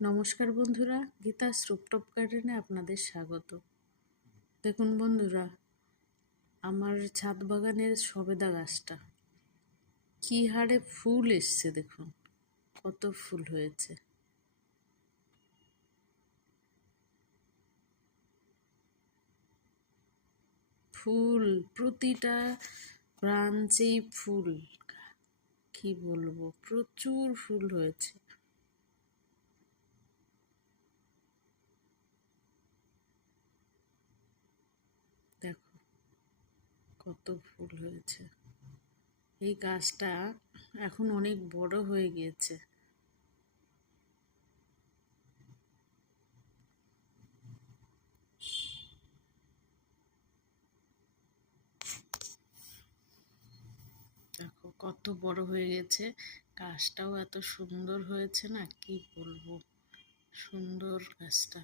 নমস্কার বন্ধুরা, গীতাস রুপটপ গার্ডেনে আপনাদের স্বাগত। দেখুন বন্ধুরা, আমার ছাদ বাগানের সবেদা গাছটা কী হারে ফুল এসছে, দেখুন কত ফুল হয়েছে। ফুল প্রতিটা ব্রাঞ্চেই ফুল, কি বলবো, প্রচুর ফুল হয়েছে। দেখো কত ফুল হয়েছে। এই গাছটা এখন অনেক বড় হয়ে গিয়েছে। দেখো কত বড় হয়ে গেছে, গাছটাও এত সুন্দর হয়েছে না, কি বলবো, সুন্দর গাছটা।